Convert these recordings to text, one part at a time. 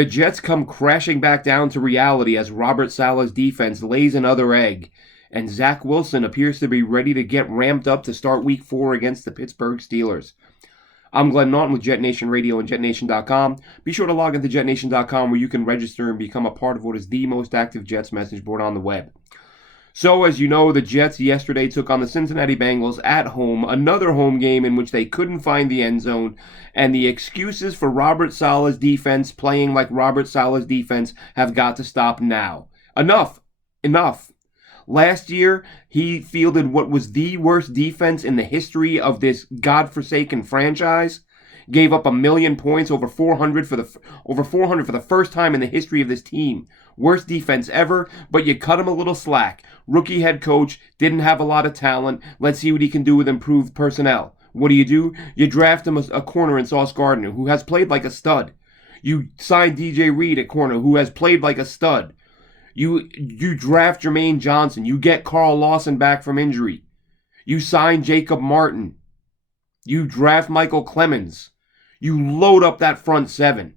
The Jets come crashing back down to reality as Robert Saleh's defense lays another egg, and Zach Wilson appears to be ready to get ramped up to start Week 4 against the Pittsburgh Steelers. I'm Glenn Naughton with JetNation Radio and JetNation.com. Be sure to log into JetNation.com where you can register and become a part of what is the most active Jets message board on the web. So, as you know, the Jets yesterday took on the Cincinnati Bengals at home, another home game in which they couldn't find the end zone, and the excuses for Robert Saleh's defense playing like Robert Saleh's defense have got to stop now. Enough. Last year, he fielded what was the worst defense in the history of this godforsaken franchise. Gave up 1 million points, over 400 for the first time in the history of this team. Worst defense ever, but you cut him a little slack. Rookie head coach, didn't have a lot of talent. Let's see what he can do with improved personnel. What do? You draft him a corner in Sauce Gardner, who has played like a stud. You sign DJ Reed at corner, who has played like a stud. You draft Jermaine Johnson. You get Carl Lawson back from injury. You sign Jacob Martin. You draft Michael Clemens. You load up that front seven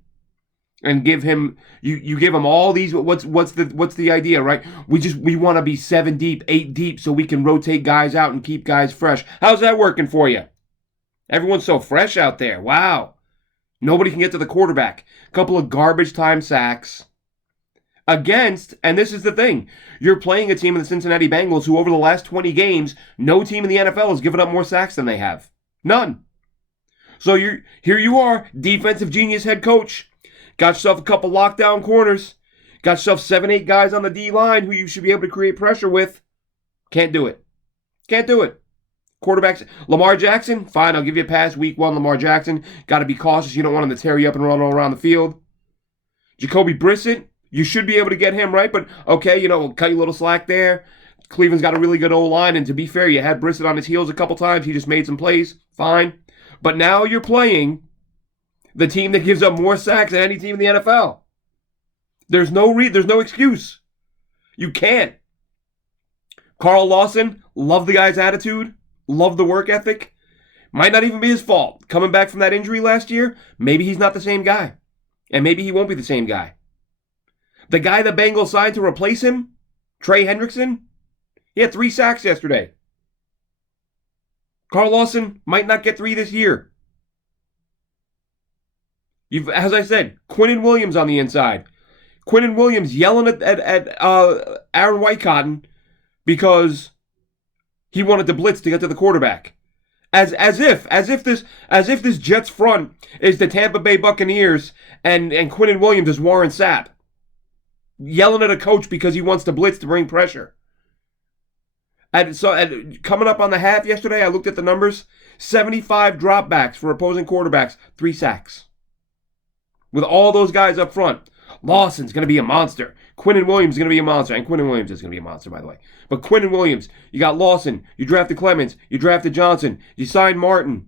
and give him you give him all these. What's the idea, right? We want to be 7 deep, 8 deep, so we can rotate guys out and keep guys fresh. How's that working for you? Everyone's so fresh out there. Wow. Nobody can get to the quarterback. A couple of garbage time sacks. Against, and this is the thing, you're playing a team in the Cincinnati Bengals who over the last 20 games, no team in the NFL has given up more sacks than they have. None. So here you are, defensive genius head coach. Got yourself a couple lockdown corners. Got yourself 7, 8 guys on the D-line who you should be able to create pressure with. Can't do it. Quarterbacks, Lamar Jackson, fine, I'll give you a pass. Week 1, Lamar Jackson. Got to be cautious. You don't want him to tear you up and run all around the field. Jacoby Brissett, you should be able to get him, right? But, okay, we'll cut you a little slack there. Cleveland's got a really good O-line, and to be fair, you had Brissett on his heels a couple times. He just made some plays. Fine. But now you're playing the team that gives up more sacks than any team in the NFL. There's no excuse. You can't. Carl Lawson, love the guy's attitude, love the work ethic. Might not even be his fault. Coming back from that injury last year, maybe he's not the same guy. And maybe he won't be the same guy. The guy the Bengals signed to replace him, Trey Hendrickson, he had 3 sacks yesterday. Carl Lawson might not get 3 this year. As I said, Quinnen Williams on the inside. Quinnen Williams yelling at Aaron Whitecotton because he wanted to blitz to get to the quarterback. As if this Jets front is the Tampa Bay Buccaneers and Quinnen Williams is Warren Sapp. Yelling at a coach because he wants to blitz to bring pressure. And so coming up on the half yesterday, I looked at the numbers. 75 dropbacks for opposing quarterbacks, 3 sacks. With all those guys up front. Lawson's going to be a monster. Quinnen Williams is going to be a monster. And Quinnen Williams is going to be a monster, by the way. But Quinnen Williams, you got Lawson, you drafted Clemens, you drafted Johnson, you signed Martin.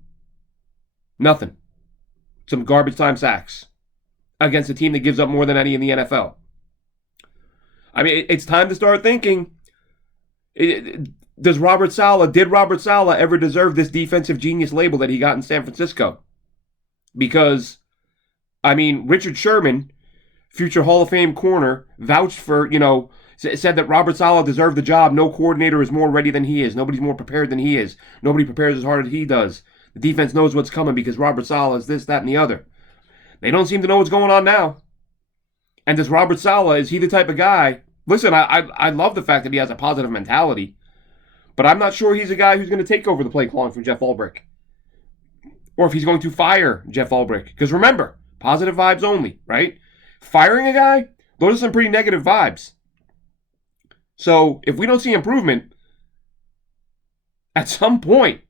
Nothing. Some garbage time sacks against a team that gives up more than any in the NFL. I mean, it's time to start thinking, did Robert Saleh ever deserve this defensive genius label that he got in San Francisco? Because, I mean, Richard Sherman, future Hall of Fame corner, vouched for, said that Robert Saleh deserved the job. No coordinator is more ready than he is. Nobody's more prepared than he is. Nobody prepares as hard as he does. The defense knows what's coming because Robert Saleh is this, that, and the other. They don't seem to know what's going on now. And does Robert Saleh, is he the type of guy? Listen, I love the fact that he has a positive mentality, but I'm not sure he's a guy who's going to take over the play calling from Jeff Ulbrich. Or if he's going to fire Jeff Ulbrich. Because remember, positive vibes only, right? Firing a guy, those are some pretty negative vibes. So if we don't see improvement, at some point,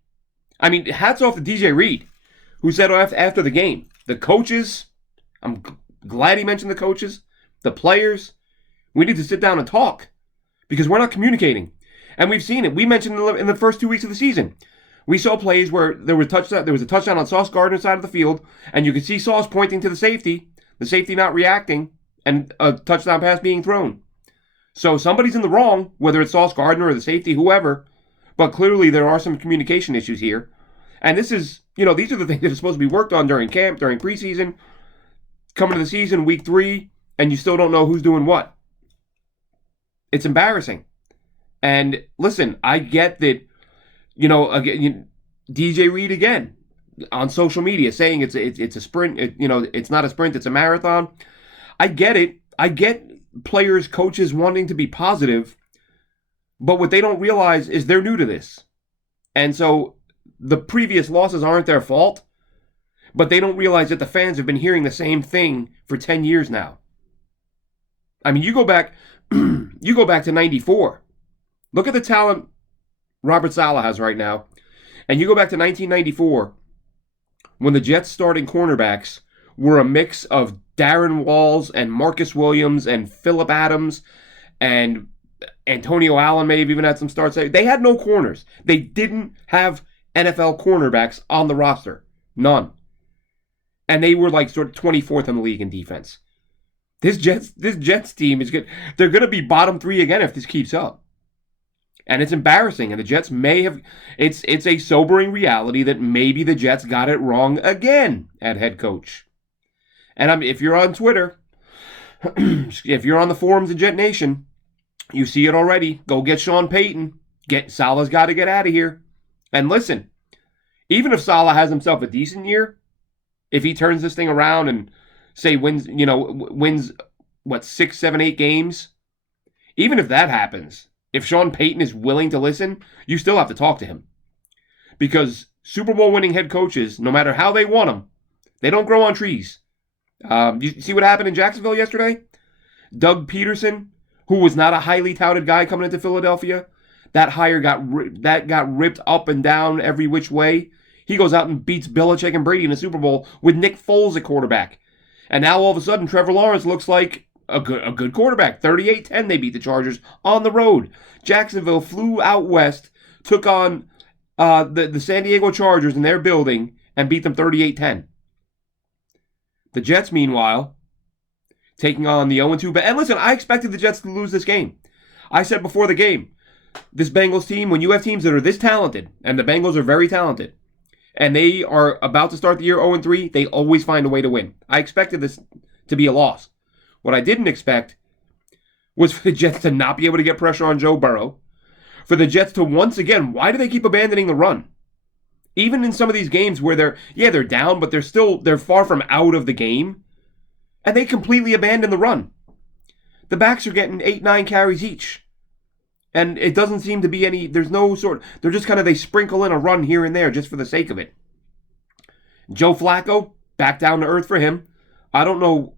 I mean, hats off to DJ Reed, who said after the game, the coaches, I'm glad he mentioned the coaches, the players, we need to sit down and talk because we're not communicating. And we've seen it. We mentioned in the first 2 weeks of the season. We saw plays where there was a touchdown on Sauce Gardner's side of the field, and you could see Sauce pointing to the safety not reacting, and a touchdown pass being thrown. So somebody's in the wrong, whether it's Sauce Gardner or the safety, whoever. But clearly there are some communication issues here. And this is, these are the things that are supposed to be worked on during camp, during preseason. coming to the season, week 3, and you still don't know who's doing what. It's embarrassing. And listen, I get that, again, DJ Reed again on social media saying it's a sprint. It's not a sprint, it's a marathon. I get it. I get players, coaches wanting to be positive, but what they don't realize is they're new to this. And so the previous losses aren't their fault, but they don't realize that the fans have been hearing the same thing for 10 years now. I mean, you go back to 94. Look at the talent Robert Saleh has right now. And you go back to 1994 when the Jets starting cornerbacks were a mix of Darren Walls and Marcus Williams and Phillip Adams and Antonio Allen may have even had some starts. They had no corners. They didn't have NFL cornerbacks on the roster. None. And they were like sort of 24th in the league in defense. This Jets team is good. They're going to be bottom 3 again if this keeps up. And it's embarrassing. And the Jets may have... It's a sobering reality that maybe the Jets got it wrong again at head coach. And if you're on Twitter, if you're on the forums of JetNation, you see it already. Go get Sean Payton. Saleh's got to get out of here. And listen, even if Saleh has himself a decent year, if he turns this thing around and say wins 6, 7, 8 games, even if that happens, if Sean Payton is willing to listen, you still have to talk to him. Because Super Bowl winning head coaches, no matter how they want them, they don't grow on trees. You see what happened in Jacksonville yesterday? Doug Peterson, who was not a highly touted guy coming into Philadelphia, that hire got ripped up and down every which way. He goes out and beats Belichick and Brady in the Super Bowl with Nick Foles at quarterback. And now all of a sudden Trevor Lawrence looks like a good quarterback. 38-10 they beat the Chargers on the road. Jacksonville flew out west, took on the San Diego Chargers in their building and beat them 38-10. The Jets, meanwhile, taking on the 0-2. And listen, I expected the Jets to lose this game. I said before the game, this Bengals team, when you have teams that are this talented, and the Bengals are very talented, and they are about to start the year 0-3, they always find a way to win. I expected this to be a loss. What I didn't expect was for the Jets to not be able to get pressure on Joe Burrow. For the Jets to once again, why do they keep abandoning the run? Even in some of these games where they're down, but they're far from out of the game. And they completely abandon the run. The backs are getting 8-9 carries each. And it doesn't seem to be any, they're just kind of, they sprinkle in a run here and there just for the sake of it. Joe Flacco, back down to earth for him. I don't know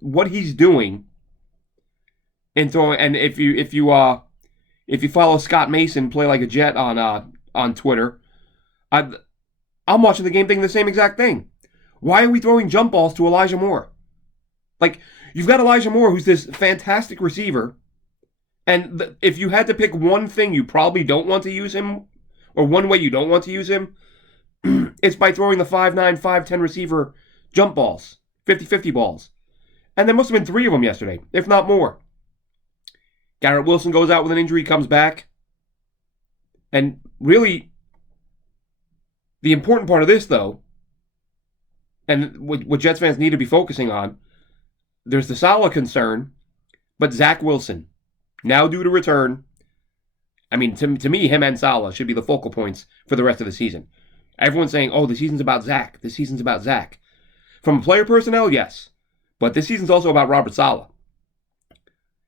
what he's doing. And if you follow Scott Mason, play like a Jet on Twitter, I'm watching the game thinking the same exact thing. Why are we throwing jump balls to Elijah Moore? Like, you've got Elijah Moore, who's this fantastic receiver, and if you had to pick one thing you probably don't want to use him, or one way you don't want to use him, it's by throwing the 5'9", 5'10" receiver jump balls, 50-50 balls. And there must have been 3 of them yesterday, if not more. Garrett Wilson goes out with an injury, comes back. And really, the important part of this, though, and what Jets fans need to be focusing on, there's the Saleh concern, but Zach Wilson, now due to return. I mean, to me, him and Saleh should be the focal points for the rest of the season. Everyone's saying, oh, the season's about Zach. The season's about Zach. From player personnel, yes. But this season's also about Robert Saleh.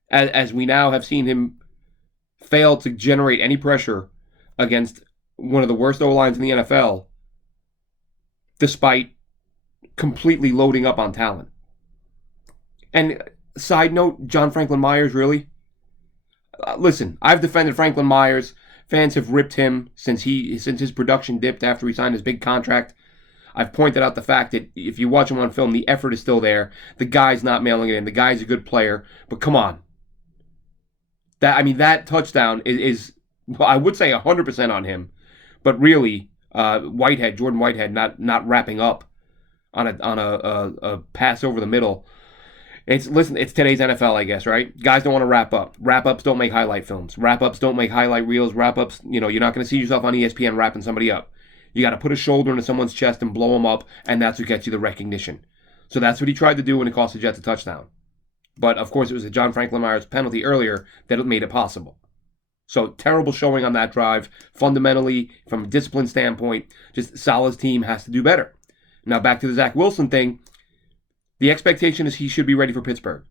As we now have seen him fail to generate any pressure against one of the worst O-lines in the NFL, despite completely loading up on talent. And side note, John Franklin Myers, really? Listen, I've defended Franklin Myers. Fans have ripped him since his production dipped after he signed his big contract. I've pointed out the fact that if you watch him on film, the effort is still there. The guy's not mailing it in. The guy's a good player. But come on. That touchdown is I would say 100% on him. But really, Jordan Whitehead not wrapping up on a pass over the middle. It's today's NFL, I guess, right? Guys don't want to wrap up. Wrap-ups don't make highlight films. Wrap-ups don't make highlight reels. Wrap-ups, you're not going to see yourself on ESPN wrapping somebody up. You got to put a shoulder into someone's chest and blow them up, and that's what gets you the recognition. So that's what he tried to do when it cost the Jets a touchdown. But, of course, it was a John Franklin Myers penalty earlier that made it possible. So, terrible showing on that drive. Fundamentally, from a discipline standpoint, just Saleh's team has to do better. Now, back to the Zach Wilson thing. The expectation is he should be ready for Pittsburgh.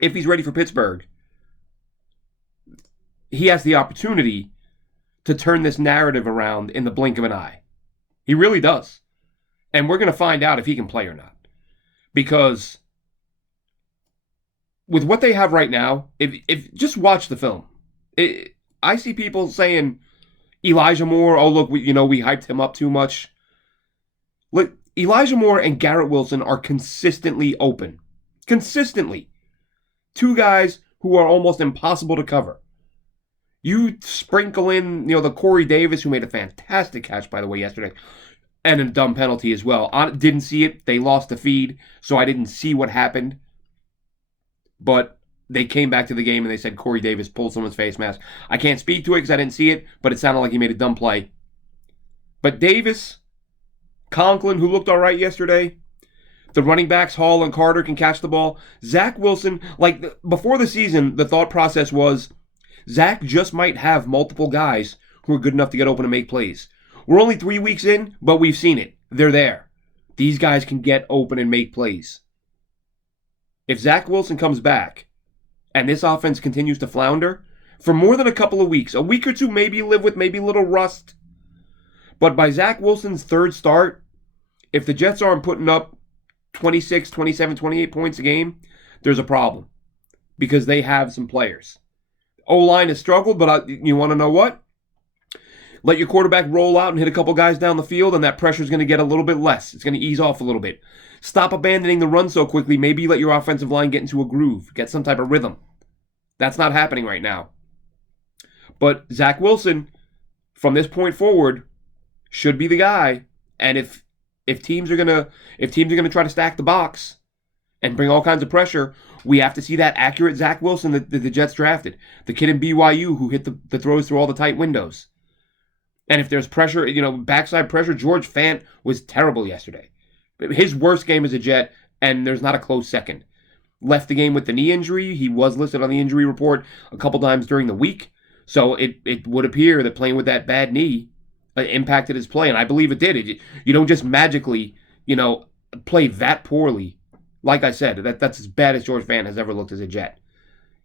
If he's ready for Pittsburgh, he has the opportunity to turn this narrative around in the blink of an eye. He really does. And we're going to find out if he can play or not. Because with what they have right now, if just watch the film. I see people saying Elijah Moore, oh, look, we hyped him up too much. Look, Elijah Moore and Garrett Wilson are consistently open. Consistently. Two guys who are almost impossible to cover. You sprinkle in, the Corey Davis, who made a fantastic catch, by the way, yesterday, and a dumb penalty as well. I didn't see it. They lost the feed, so I didn't see what happened. But they came back to the game and they said Corey Davis pulled someone's face mask. I can't speak to it because I didn't see it, but it sounded like he made a dumb play. But Davis, Conklin, who looked all right yesterday, the running backs, Hall and Carter, can catch the ball. Zach Wilson, before the season, the thought process was Zach just might have multiple guys who are good enough to get open and make plays. We're only 3 weeks in, but we've seen it. They're there. These guys can get open and make plays. If Zach Wilson comes back and this offense continues to flounder for more than a couple of weeks, a week or two maybe live with maybe a little rust, but by Zach Wilson's third start, if the Jets aren't putting up 26, 27, 28 points a game, there's a problem because they have some players. O-line has struggled, but you want to know what? Let your quarterback roll out and hit a couple guys down the field, and that pressure is going to get a little bit less. It's going to ease off a little bit. Stop abandoning the run so quickly. Maybe let your offensive line get into a groove, get some type of rhythm. That's not happening right now. But Zach Wilson, from this point forward, should be the guy. And if teams are gonna try to stack the box and bring all kinds of pressure, we have to see that accurate Zach Wilson that the Jets drafted, the kid in BYU who hit the throws through all the tight windows. And if there's pressure, backside pressure, George Fant was terrible yesterday. His worst game as a Jet, and there's not a close second. Left the game with the knee injury. He was listed on the injury report a couple times during the week. So it would appear that playing with that bad knee impacted his play, and I believe it did. You don't just magically, play that poorly. Like I said, that's as bad as George Fant has ever looked as a Jet.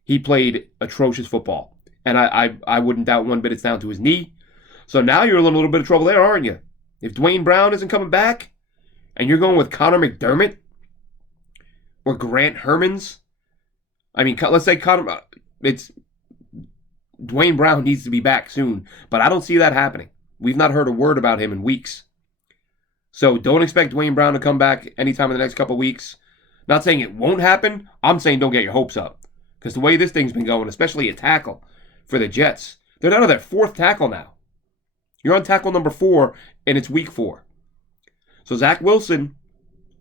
He played atrocious football, and I wouldn't doubt one bit it's down to his knee. So now you're in a little bit of trouble there, aren't you? If Dwayne Brown isn't coming back, and you're going with Connor McDermott or Grant Hermans, let's say Dwayne Brown needs to be back soon, but I don't see that happening. We've not heard a word about him in weeks. So don't expect Dwayne Brown to come back anytime in the next couple weeks. Not saying it won't happen. I'm saying don't get your hopes up. Because the way this thing's been going, especially at tackle for the Jets, they're down to their fourth tackle now. You're on tackle number 4, and it's week 4. So Zach Wilson,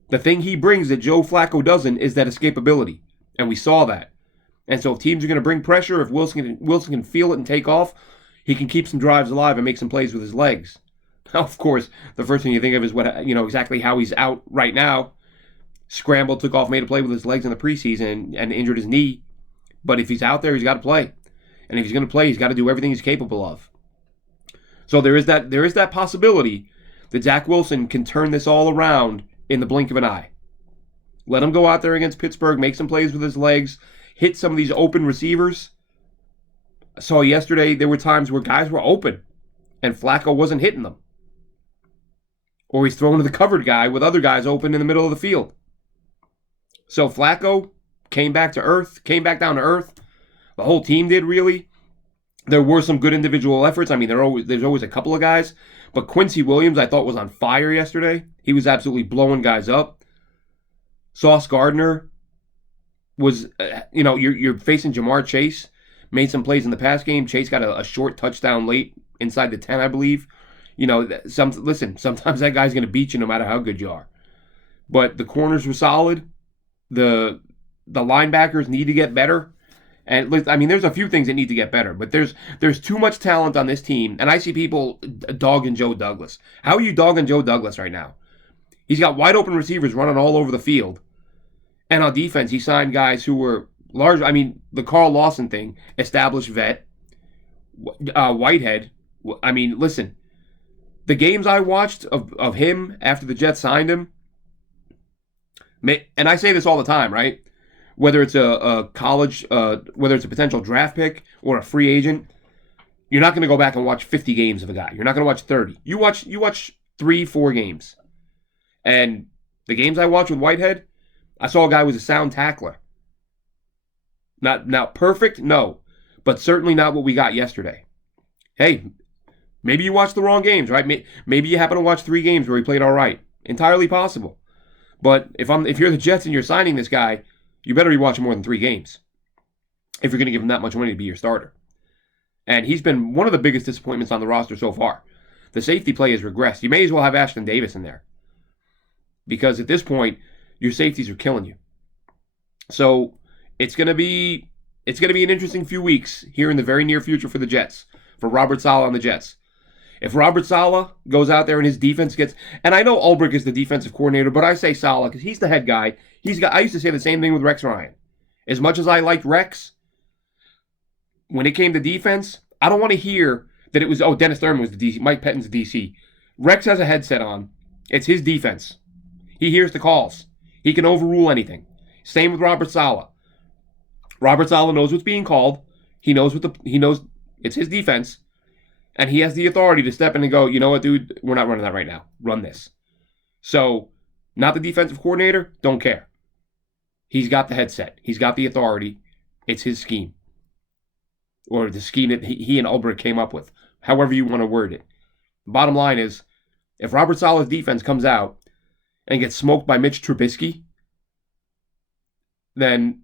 the thing he brings that Joe Flacco doesn't is that escapability. And we saw that. And so if teams are going to bring pressure, if Wilson can feel it and take off, he can keep some drives alive and make some plays with his legs. Now, of course, the first thing you think of is exactly how he's out right now. Scrambled, took off, made a play with his legs in the preseason and injured his knee. But if he's out there, he's got to play. And if he's going to play, he's got to do everything he's capable of. So there is that possibility that Zach Wilson can turn this all around in the blink of an eye. Let him go out there against Pittsburgh, make some plays with his legs, hit some of these open receivers. I saw yesterday there were times where guys were open and Flacco wasn't hitting them. Or he's throwing to the covered guy with other guys open in the middle of the field. So Flacco came back down to earth. The whole team did, really. There were some good individual efforts. There's always a couple of guys. But Quincy Williams, I thought, was on fire yesterday. He was absolutely blowing guys up. Sauce Gardner was, you're facing Jamar Chase. Made some plays in the pass game. Chase got a short touchdown late inside the 10, I believe. Sometimes that guy's going to beat you no matter how good you are. But the corners were solid. The linebackers need to get better. And there's a few things that need to get better, but there's too much talent on this team, and I see people dogging Joe Douglas. How are you dogging Joe Douglas right now? He's got wide open receivers running all over the field. And on defense, he signed guys who were large. I mean, the Carl Lawson thing, established vet, Whitehead. I mean, listen, the games I watched of him after the Jets signed him, and I say this all the time, right? Whether it's a college, whether it's a potential draft pick or a free agent, you're not going to go back and watch 50 games of a guy. You're not going to watch 30. You watch 3-4 games. And the games I watched with Whitehead, I saw a guy who was a sound tackler. Not perfect, no, but certainly not what we got yesterday. Hey, maybe you watched the wrong games, right? Maybe you happen to watch 3 games where he played all right. Entirely possible. But if you're the Jets and you're signing this guy, you better be watching more than 3 games if you're going to give him that much money to be your starter. And he's been one of the biggest disappointments on the roster so far. The safety play has regressed. You may as well have Ashton Davis in there. Because at this point, your safeties are killing you. So it's going to be an interesting few weeks here in the very near future for the Jets, for Robert Saleh on the Jets. If Robert Saleh goes out there and his defense gets, and I know Ulbrich is the defensive coordinator, but I say Saleh because he's the head guy. I used to say the same thing with Rex Ryan. As much as I liked Rex, when it came to defense, I don't want to hear that it was, Dennis Thurman was the DC, Mike Pettine's the DC. Rex has a headset on. It's his defense. He hears the calls. He can overrule anything. Same with Robert Saleh. Robert Saleh knows what's being called. He knows it's his defense. And he has the authority to step in and go, you know what, dude, we're not running that right now. Run this. So, not the defensive coordinator, don't care. He's got the headset. He's got the authority. It's his scheme. Or the scheme that he and Ulbrich came up with. However you want to word it. Bottom line is, if Robert Saleh's defense comes out and gets smoked by Mitch Trubisky, then,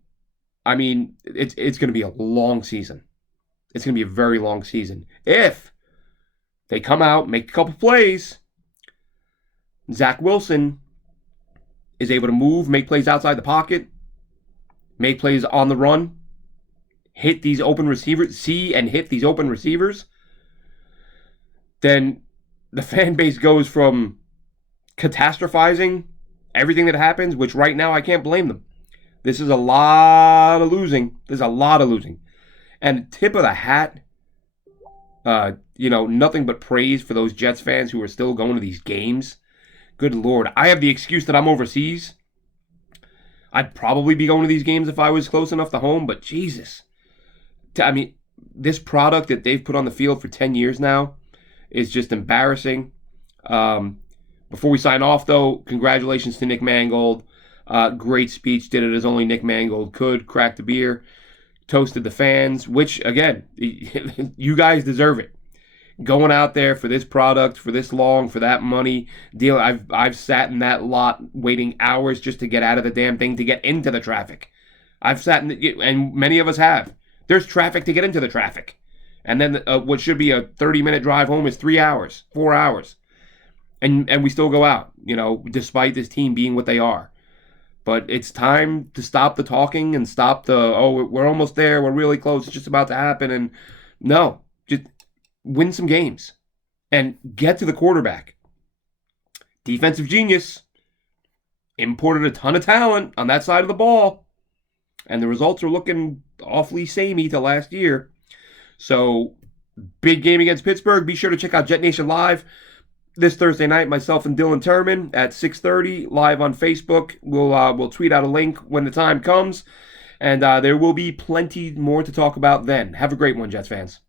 I mean, it's going to be a long season. It's going to be a very long season. If they come out, make a couple plays, Zach Wilson is able to move, make plays outside the pocket, make plays on the run, hit these open receivers, hit these open receivers, then the fan base goes from catastrophizing everything that happens, which right now I can't blame them. This is a lot of losing. And tip of the hat, nothing but praise for those Jets fans who are still going to these games. Good Lord. I have the excuse that I'm overseas. I'd probably be going to these games if I was close enough to home, but Jesus. I mean, this product that they've put on the field for 10 years now is just embarrassing. Before we sign off, though, congratulations to Nick Mangold. Great speech, did it as only Nick Mangold could, cracked a beer, toasted the fans, which, again, you guys deserve it. Going out there for this product, for this long, for that money, deal. I've sat in that lot waiting hours just to get out of the damn thing, to get into the traffic. I've sat in, and many of us have. There's traffic to get into the traffic. And then what should be a 30-minute drive home is 3 hours, 4 hours. And we still go out, despite this team being what they are. But it's time to stop the talking and stop we're almost there, we're really close, it's just about to happen. And no, just win some games and get to the quarterback. Defensive genius. Imported a ton of talent on that side of the ball. And the results are looking awfully samey to last year. So, big game against Pittsburgh. Be sure to check out JetNation Live this Thursday night. Myself and Dylan Turman at 6:30 live on Facebook. We'll tweet out a link when the time comes. And there will be plenty more to talk about then. Have a great one, Jets fans.